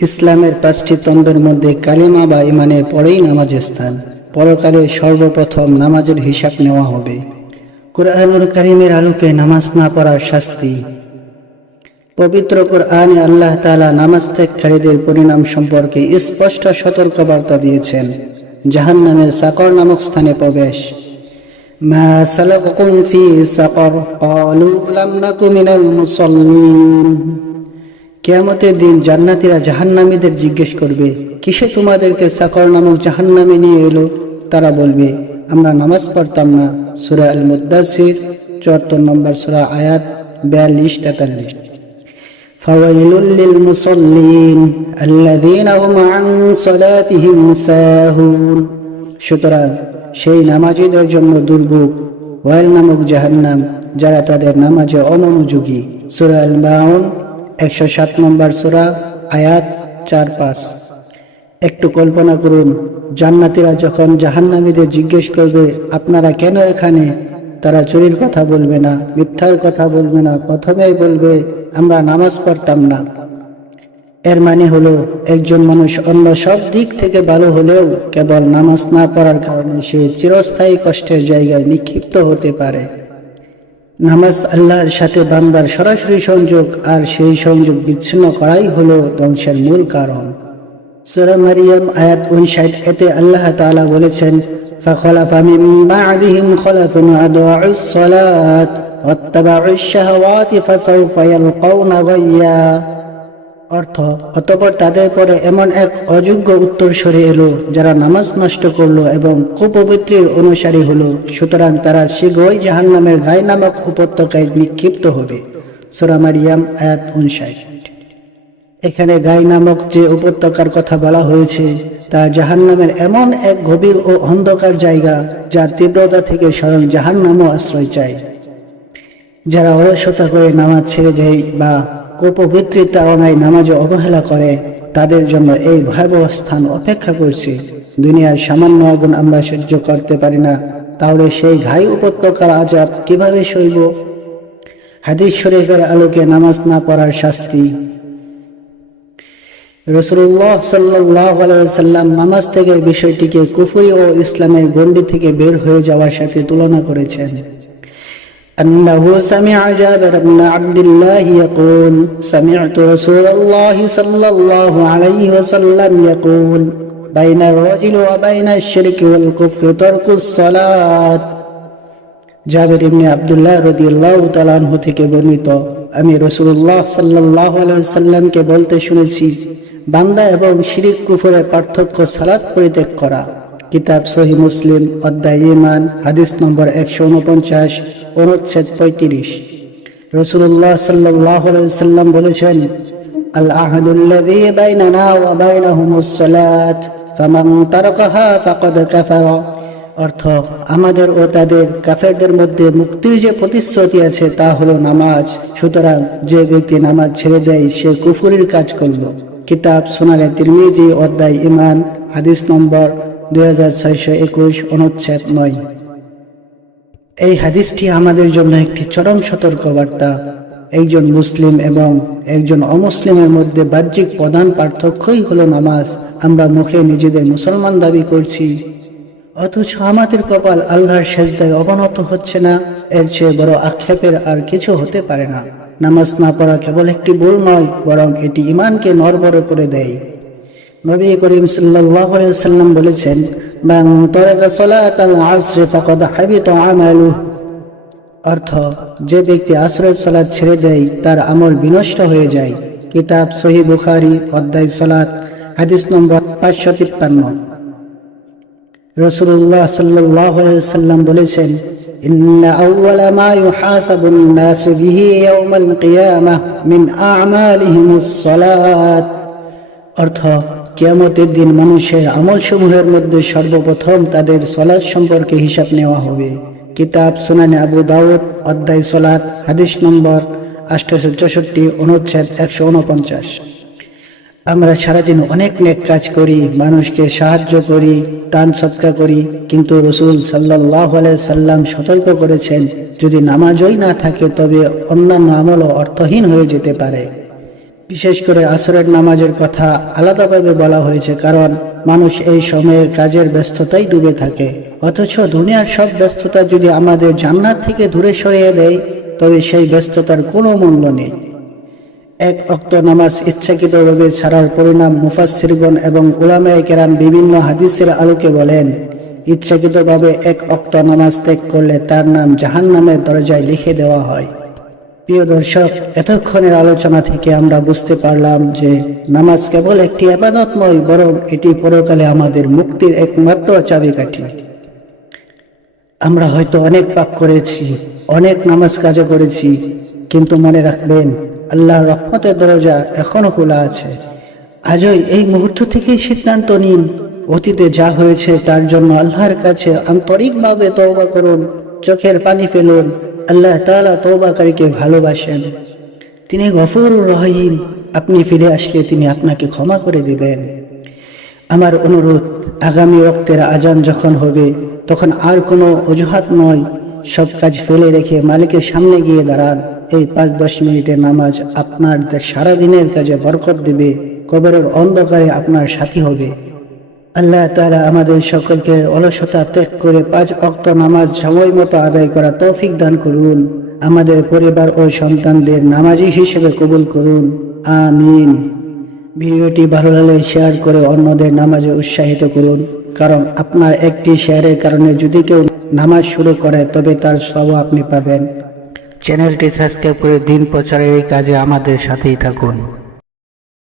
ইসলামের 5টি স্তম্ভের মধ্যে কালিমা বা ঈমানের পরেই নামাজের স্থান। পরকালে সর্বপ্রথম নামাজের হিসাব নেওয়া হবে। কুরআনুল কারীমের আলোকে নামাজ না পড়ার শাস্তি। পবিত্র কুরআনে আল্লাহ তাআলা নামাজ ত্যাগকারীদের পরিণাম সম্পর্কে স্পষ্ট সতর্কবার্তা দিয়েছেন। জাহান্নামের সাকর নামক স্থানে প্রবেশ। মা সালাকাকুম ফি সাকর ক্বালু লাম নাকু মিনাল মুসাল্লিন। কিয়ামতের দিন জান্নাতীরা জাহান্নামীদের জিজ্ঞেস করবে, কিসে তোমাদেরকে সাকর নামক জাহান্নামে নিয়ে এলো? তারা বলবে, আমরা নামাজ পড়তাম না। সূরা আল মুদ্দাসির 74 নম্বর সূরা, আয়াত 42-43। ফাওয়াইলুল লিল মুসাল্লিন আল্লাযীনা হুম আন সালাতিহিম সাহুন। সুতরাং সেই নামাজীদের জন্য দুর্ভোগ, ওয়াইল নামক জাহান্নাম, যারা তাদের নামাজে অমনোযোগী। সূরা আল মাউন 107 নম্বর সূরা, আয়াত 4-5। একটু কল্পনা করুন, জান্নাতীরা যখন জাহান্নামীদের জিজ্ঞেস করবে, আপনারা কেন এখানে? তারা চুরির কথা বলবে না, মিথ্যার কথা বলবে না, প্রথমেই বলবে, আমরা নামাজ পড়তাম না। এর মানে হলো, একজন মানুষ অন্য সব দিক থেকে ভালো হলেও কেবল নামাজ না পড়ার কারণে সে চিরস্থায়ী কষ্টের জায়গায় নিক্ষিপ্ত হতে পারে। নামাজ আল্লাহর সাথে বান্দার সরাসরি সংযোগ, আর সেই সংযোগ বিচ্ছিন্ন করাই হলো ধ্বংসের মূল কারণ। সূরা মারিয়াম আয়াত 59, এতে আল্লাহ তাআলা বলেছেন, ফাখলাফা মিন বা'দিহিম খলাফুন আদাউস সালাত ওয়াত্তাবাউশ শাহাওয়াতি ফাসাউফা ইয়ালকাউনা গায়্যা। অর্থ, অতঃপর তাদের পরে এমন এক অযোগ্য উত্তরসূরি এলো যারা নামাজ নষ্ট করলো এবং কুপবিত্রের অনুসারী হলো, সুতরাং তারা শীঘ্রই জাহান্নামের গায় নামক উপত্যকায় নিক্ষিপ্ত হবে। সূরা মারিয়াম আয়াত 59। এখানে গায় নামক যে উপত্যকার কথা বলা হয়েছে তা জাহান্নামের এমন এক গভীর ও অন্ধকার জায়গা, যার তীব্রতা থেকে স্বয়ং জাহান্নামও আশ্রয় চায়। যারা অলসতা করে নামাজ ছেড়ে যায় বা কুপবিত্রের তাড়নায় নামাজে অবহেলা করে, তাদের জন্য এই ভয়াবহ স্থান অপেক্ষা করছে। দুনিয়ার সামান্য আগুন আমরা সহ্য করতে পারি না, তাহলে সেই ঘাই উপত্যকার আযাব কিভাবে সইব? হাদিস শরীফের আলোকে নামাজ না পড়ার শাস্তি। রাসূলুল্লাহ সাল্লাল্লাহু আলাইহি ওয়াসাল্লাম নামাজ ত্যাগের বিষয়টিকে কুফরি ও ইসলামের গণ্ডি থেকে বের হয়ে যাওয়ার সাথে তুলনা করেছেন। أنه سمع جابر بن عبد الله يقول سمعت رسول الله صلى الله عليه وسلم يقول بين الرجل وبين الشرك والكفر ترك الصلاة। জাবের ইবনে আব্দুল্লাহ রাদিয়াল্লাহু তাআলা আনহু থেকে বর্ণিত, আমি রাসূলুল্লাহ সাল্লাল্লাহু আলাইহি ওয়াসাল্লামকে বলতে শুনেছি, বান্দা এবং শিরক কুফরের পার্থক্য সালাত পরিত্যাগ করা। কিতাব সহিহ মুসলিম, অধ্যায় ঈমান, হাদিস নম্বর 149, অনুচ্ছেদ 35। রাসূলুল্লাহ সাল্লাল্লাহু আলাইহি ওয়াসাল্লাম বলেছেন, আল আহদুল্লাযী বাইনানা ওয়া বাইনাহুমুস সালাত ফামান তারাকাহা ফাকাদ কাফারা। অর্থ, আমাদের ও তাদের কাফেরদের মধ্যে মুক্তির যে প্রতিশ্রুতি আছে তা হলো নামাজ, সুতরাং যে ব্যক্তি নামাজ ছেড়ে দেয় সে কুফরির কাজ করল। কিতাব সুনানে তিরমিজি, অধ্যায় ঈমান, হাদিস নম্বর 2621, অনুচ্ছেদ 9। এই হাদিসটি আমাদের জন্য একটি চরম সতর্কবার্তা। একজন মুসলিম এবং একজন অমুসলিমের মধ্যে বাহ্যিক প্রধান পার্থক্যই হলো নামাজ। আমরা মুখে নিজেদের মুসলমান দাবি করছি, অথচ আমাদের কপাল আল্লাহর সেজদায় অবনত হচ্ছে না। এর চেয়ে বড় আক্ষেপের আর কিছু হতে পারে না। নামাজ না পড়া কেবল একটি ভুল নয়, বরং এটি ঈমানকে নড়বড় করে দেয়। নবী করিম সাল্লাল্লাহু আলাইহি ওয়াসাল্লাম বলেছেন, মান তারাকা সালাতাল আসর ফাকাদ হাবিতা আমালুহু। অর্থ, যে ব্যক্তি আসরের সালাত ছেড়ে দেয় তার আমল বিনষ্ট হয়ে যায়। কিতাব সহিহ বুখারী, অধ্যায় সালাত, হাদিস নম্বর 553। রাসূলুল্লাহ সাল্লাল্লাহু আলাইহি ওয়াসাল্লাম বলেছেন, ইন্না আউওয়ালা মা ইউহাসাবুন নাসু বিহি ইয়াউমাল কিয়ামাহ মিন আ'মালিহিমুস সালাত। অর্থ, কিয়ামতের দিন মানুষের আমলসমূহের মধ্যে সর্বপ্রথম তাদের সালাত সম্পর্কে হিসাব নেওয়া হবে। কিতাব সুনানে আবু দাউদ, অধ্যায় সালাত, হাদিস নম্বর 864, অনুচ্ছেদ 149। আমরা সারাদিন অনেক নেক কাজ করি, মানুষকে সাহায্য করি, দান সদকা করি, কিন্তু রাসূল সাল্লাল্লাহু আলাইহি সাল্লাম সতর্ক করেছেন, যদি নামাজই না থাকে তবে অন্যান্য আমলও অর্থহীন হয়ে যেতে পারে। বিশেষ করে আসরের নামাজের কথা আলাদাভাবে বলা হয়েছে, কারণ মানুষ এই সময়ের কাজের ব্যস্ততায় ডুবে থাকে। অথচ দুনিয়ার সব ব্যস্ততা যদি আমাদের জান্নাত থেকে দূরে সরিয়ে দেয়, তবে সেই ব্যস্ততার কোনো মূল্য নেই। এক ওয়াক্ত নামাজ ইচ্ছাকৃতভাবে ছাড়ার পরিণাম মুফাসসিরগণ এবং উলামায়ে কেরাম বিভিন্ন হাদিসের আলোকে বলেন, ইচ্ছাকৃতভাবে এক ওয়াক্ত নামাজ ত্যাগ করলে তার নাম জাহান্নামের দরজায় লিখে দেওয়া হয়। প্রিয় দর্শক, এতক্ষণের আলোচনা থেকে আমরা বুঝতে পারলাম যে নামাজ কেবল একটি ইবাদত নয়, বরং এটি পরকালে আমাদের মুক্তির একমাত্র চাবিকাঠি। আমরা হয়তো অনেক পাপ করেছি, অনেক নামাজ কাজও করেছি, কিন্তু মনে রাখবেন, আল্লাহর রহমতের দরজা এখনো খোলা আছে। আজই এই মুহূর্ত থেকেই সিদ্ধান্ত নিন, অতীতে যা হয়েছে তার জন্য আল্লাহর কাছে আন্তরিকভাবে তওবা করুন, চোখের পানি ফেলুন। আল্লাহ তাআলা তওবাকারীকে ভালোবাসেন, তিনি গফুরুর রহিম। আপনি ফিরে আসলে তিনি আপনাকে ক্ষমা করে দিবেন। আমার অনুরোধ, আগামী ওয়াক্তের আজান যখন হবে, তখন আর কোনো অজুহাত নয়, সব কাজ ফেলে রেখে মালিকের সামনে গিয়ে দাঁড়ান। এই 5-10 মিনিটের নামাজ আপনার সারাদিনের কাজে বরকত দিবে, কবরের অন্ধকারে আপনার সাথী হবে। আল্লাহ তাআলা আমাদের সকলকে অলসতা ত্যাগ করে 5 ওয়াক্ত নামাজ সময় মতো আদায় করা তৌফিক দান করুন। আমাদের পরিবার ও সন্তানদের নামাজি হিসেবে কবুল করুন, আমিন। ভিডিওটি ভালো লাগলে শেয়ার করে অন্যদের নামাজে উৎসাহিত করুন, কারণ আপনার একটি শেয়ারের কারণে যদি কেউ নামাজ শুরু করে, তবে তার সওয়াব আপনি পাবেন। চ্যানেলটি সাবস্ক্রাইব করে দিন প্রচারের এই কাজে আমাদের সাথেই থাকুন।